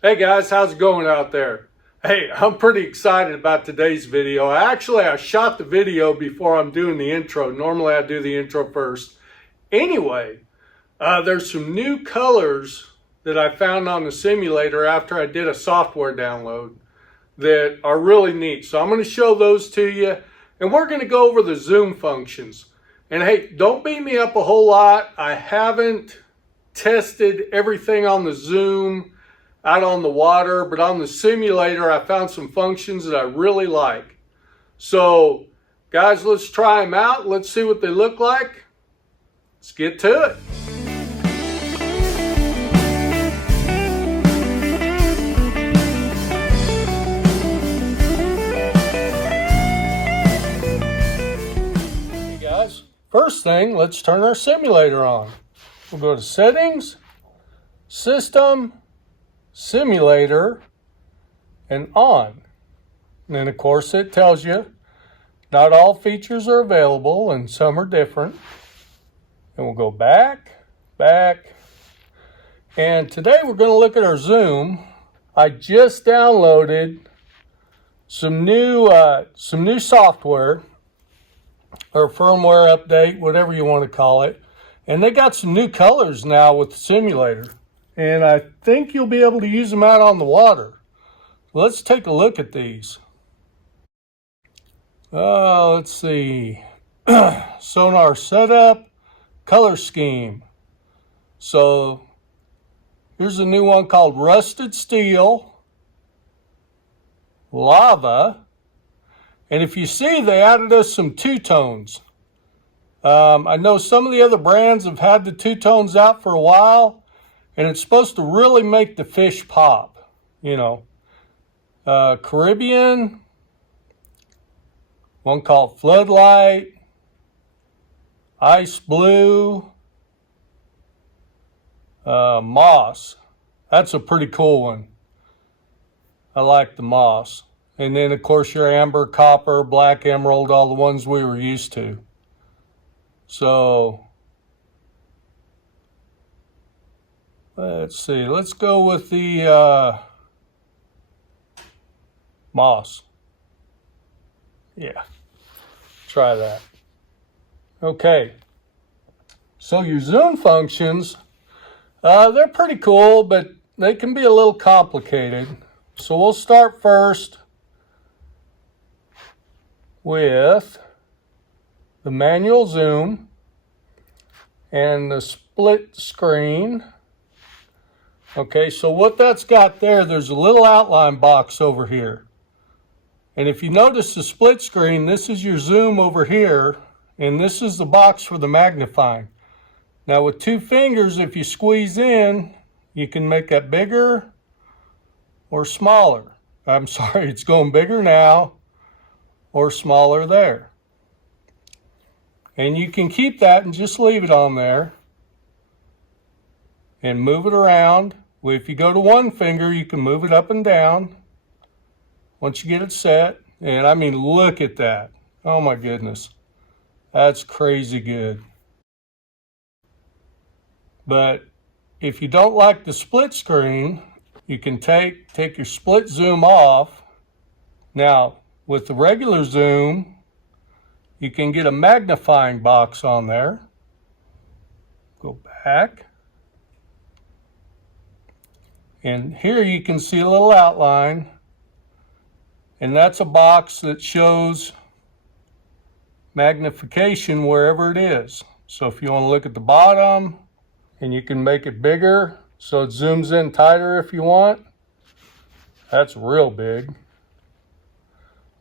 Hey guys, how's it going out there? Hey, I'm pretty excited about today's video. I shot the video before I'm doing the intro. Normally I do the intro first. Anyway, there's some new colors that I found on the simulator after I did a software download that are really neat. So I'm going to show those to you, and we're going to go over the zoom functions. And hey, don't beat me up a whole lot. I haven't tested everything on the zoom out on the water, but on the simulator I found some functions that I really like. So guys, let's try them out. Let's see what they look like. Let's get to it. Hey guys, first thing, let's turn our simulator on. We'll go to Settings, System, Simulator, and On. And then of course it tells you not all features are available and some are different. And we'll go back. And today we're going to look at our zoom. I just downloaded some new software or firmware update, whatever you want to call it. And they got some new colors now with the simulator. And I think you'll be able to use them out on the water. Let's take a look at these. Let's see. Sonar setup, color scheme. So here's a new one called Rusted Steel, Lava. And if you see, they added us some two-tones. I know some of the other brands have had the two-tones out for a while, and it's supposed to really make the fish pop, you know. Caribbean, one called Floodlight, Ice Blue, Moss. That's a pretty cool one. I like the Moss. And then, of course, your Amber, Copper, Black Emerald, all the ones we were used to. So let's see, let's go with the Moss. Yeah, try that. Okay, so your zoom functions, they're pretty cool, but they can be a little complicated. So we'll start first with the manual zoom and the split screen. Okay, so what that's got there, there's a little outline box over here. And if you notice the split screen, this is your zoom over here, and this is the box for the magnifying. Now with two fingers, if you squeeze in, you can make that bigger or smaller. I'm sorry, it's going bigger now or smaller there. And you can keep that and just leave it on there and move it around. If you go to one finger, you can move it up and down once you get it set. And I mean, look at that. Oh my goodness. That's crazy good. But if you don't like the split screen, you can take your split zoom off. Now, with the regular zoom, you can get a magnifying box on there. Go back. And here you can see a little outline. And that's a box that shows magnification wherever it is. So if you want to look at the bottom, and you can make it bigger so it zooms in tighter if you want. That's real big.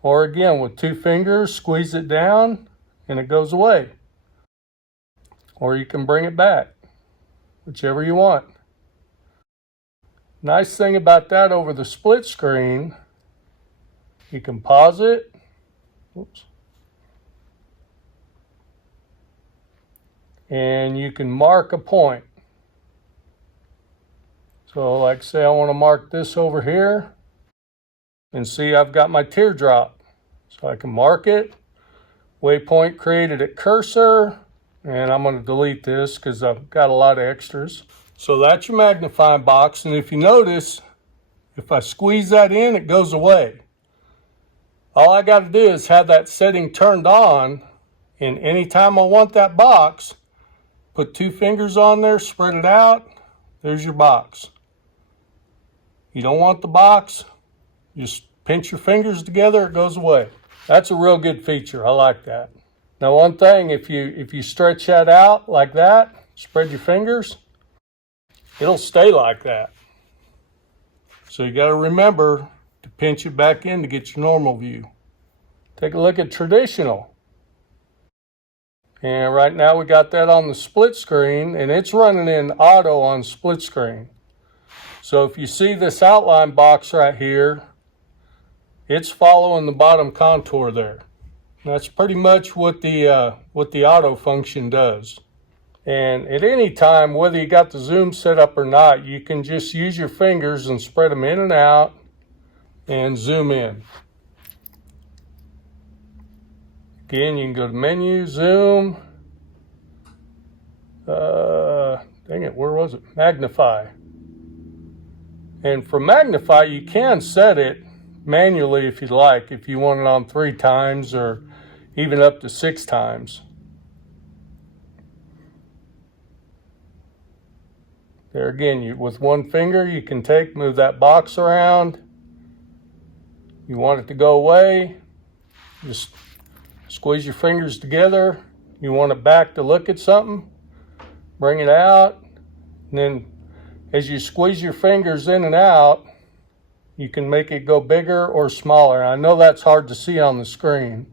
Or again, with two fingers, squeeze it down and it goes away. Or you can bring it back, whichever you want. Nice thing about that over the split screen, you can pause it. Oops. And you can mark a point. So like say I want to mark this over here, and see I've got my teardrop. So I can mark it, waypoint created at cursor, and I'm going to delete this because I've got a lot of extras. So that's your magnifying box, and if you notice, If I squeeze that in, it goes away. All I got to do is have that setting turned on, and anytime I want that box, put 2 fingers on there, spread it out, there's your box. You don't want the box, just pinch your fingers together, it goes away. That's a real good feature, I like that. Now one thing, if you stretch that out like that, spread your fingers, it'll stay like that. So you got to remember to pinch it back in to get your normal view. Take a look at traditional. And right now we got that on the split screen, and it's running in auto on split screen. So if you see this outline box right here, it's following the bottom contour there. That's pretty much what the auto function does. And at any time, whether you got the zoom set up or not, you can just use your fingers and spread them in and out and zoom in. Again, you can go to menu, zoom, dang it, where was it? Magnify. And for magnify, you can set it manually if you'd like, if you want it on 3 times or even up to 6 times. There again, with 1 finger, you can move that box around. You want it to go away, just squeeze your fingers together. You want it back to look at something, bring it out, and then as you squeeze your fingers in and out, you can make it go bigger or smaller. I know that's hard to see on the screen.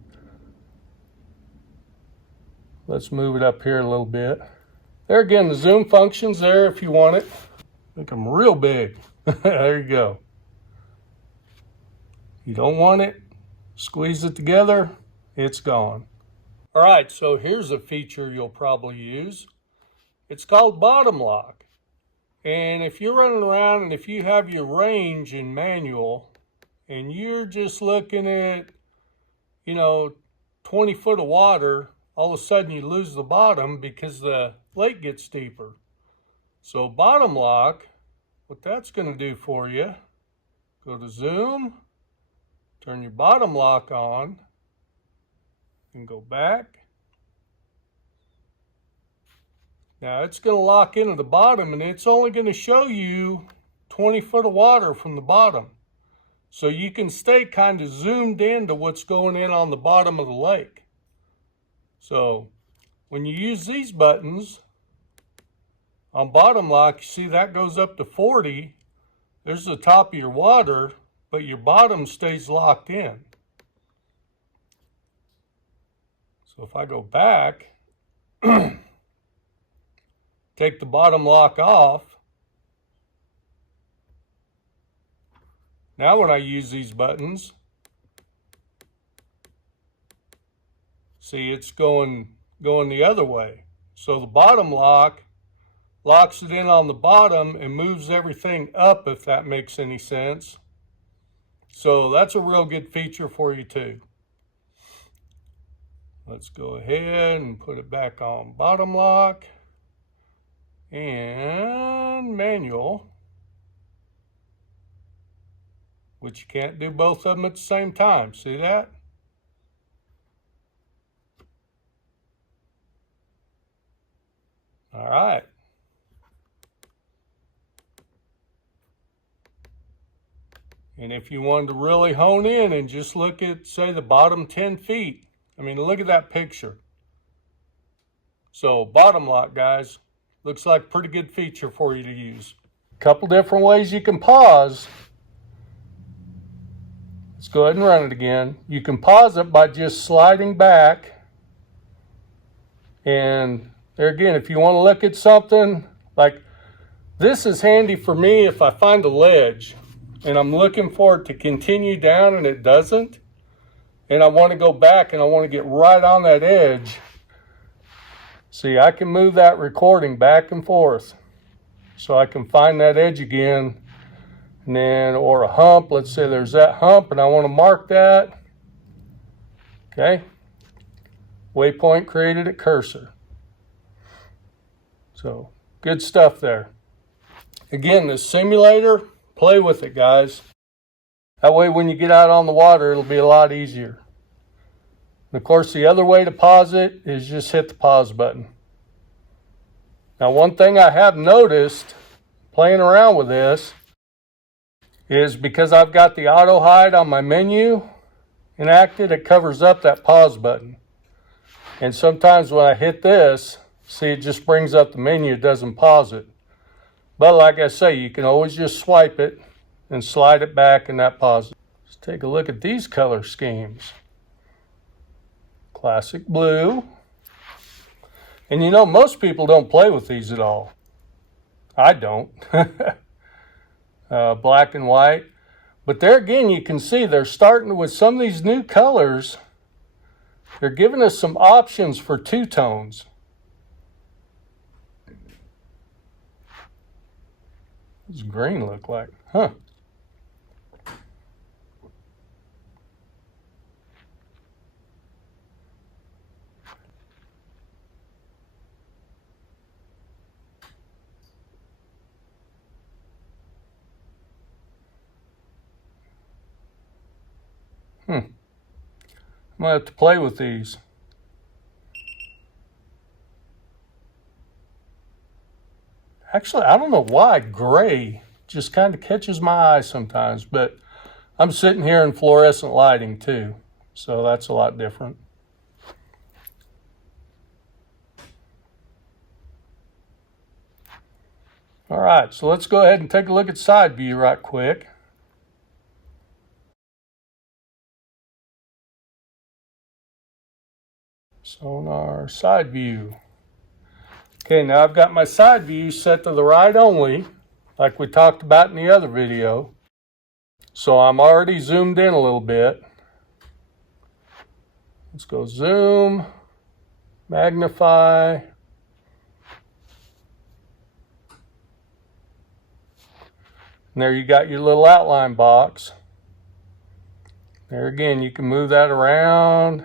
Let's move it up here a little bit. There again, the zoom function's there if you want it. Make them real big. There you go. You don't want it, squeeze it together, it's gone. All right, so here's a feature you'll probably use. It's called bottom lock. And if you're running around and if you have your range in manual and you're just looking at, 20 foot of water, all of a sudden you lose the bottom because the lake gets deeper. So bottom lock, what that's going to do for you, go to zoom, turn your bottom lock on, and go back. Now it's going to lock into the bottom, and it's only going to show you 20 foot of water from the bottom. So you can stay kind of zoomed into what's going in on the bottom of the lake. So when you use these buttons on bottom lock, you see that goes up to 40. There's the top of your water, but your bottom stays locked in. So if I go back, take the bottom lock off. Now when I use these buttons, see it's going the other way. So the bottom lock locks it in on the bottom and moves everything up, if that makes any sense. So that's a real good feature for you too. Let's go ahead and put it back on bottom lock and manual, which you can't do both of them at the same time. See that? All right. And if you wanted to really hone in and just look at, say, the bottom 10 feet, I mean, look at that picture. So bottom lock, guys, looks like a pretty good feature for you to use. A couple different ways you can pause. Let's go ahead and run it again. You can pause it by just sliding back. And there again, if you want to look at something, like this is handy for me if I find a ledge and I'm looking for it to continue down and it doesn't, and I want to go back and I want to get right on that edge. See, I can move that recording back and forth so I can find that edge again. And then, or a hump, let's say there's that hump and I want to mark that. Okay. Waypoint created at cursor. So good stuff there. Again, the simulator, Play with it, guys. That way when you get out on the water, it'll be a lot easier. And of course, the other way to pause it is just hit the pause button. Now, one thing I have noticed playing around with this is because I've got the auto hide on my menu enacted, it covers up that pause button. And sometimes when I hit this, see, it just brings up the menu, it doesn't pause it. But like I say, you can always just swipe it and slide it back and that pauses. Let's take a look at these color schemes. Classic blue. And you know, most people don't play with these at all. I don't. Black and white. But there again, you can see they're starting with some of these new colors. They're giving us some options for two tones. What does green look like? Huh. I'm gonna have to play with these. Actually, I don't know why gray just kind of catches my eye sometimes, but I'm sitting here in fluorescent lighting too, so that's a lot different. All right, so let's go ahead and take a look at side view right quick. Sonar side view. Okay, now I've got my side view set to the right only, like we talked about in the other video. So I'm already zoomed in a little bit. Let's go zoom, magnify. And there you got your little outline box. There again, you can move that around.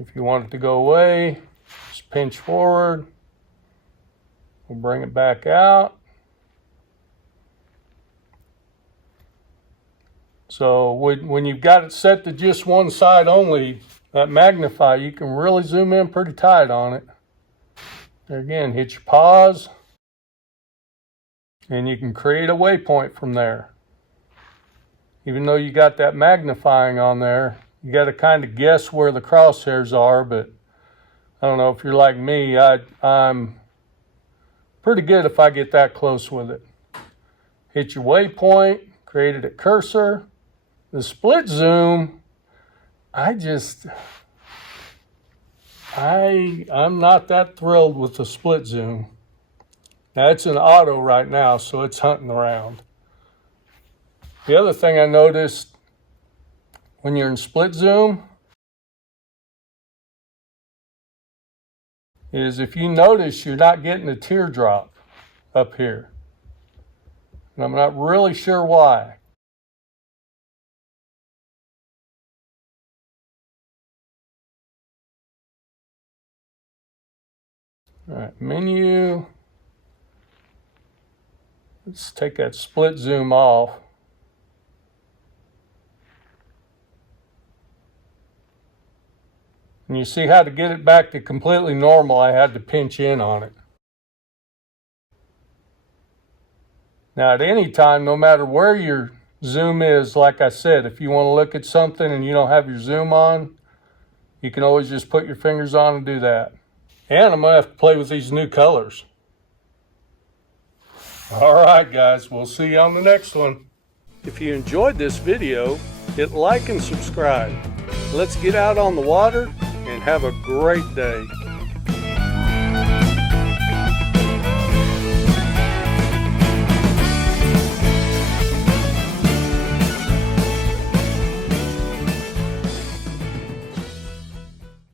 If you want it to go away, just pinch forward. We'll bring it back out. So when you've got it set to just one side only, that magnify, you can really zoom in pretty tight on it. There again, hit your pause, and you can create a waypoint from there. Even though you got that magnifying on there, you got to kind of guess where the crosshairs are, but I don't know if you're like me, I'm pretty good if I get that close with it. Hit your waypoint, created a cursor. The split zoom, I'm not that thrilled with the split zoom. Now it's in auto right now, so it's hunting around. The other thing I noticed when you're in split zoom is if you notice you're not getting a teardrop up here. And I'm not really sure why. All right, menu. Let's take that split zoom off. And you see how to get it back to completely normal, I had to pinch in on it. Now at any time, no matter where your zoom is, like I said, if you want to look at something and you don't have your zoom on, you can always just put your fingers on and do that. And I'm going to have to play with these new colors. All right, guys, we'll see you on the next one. If you enjoyed this video, hit like and subscribe. Let's get out on the water and have a great day.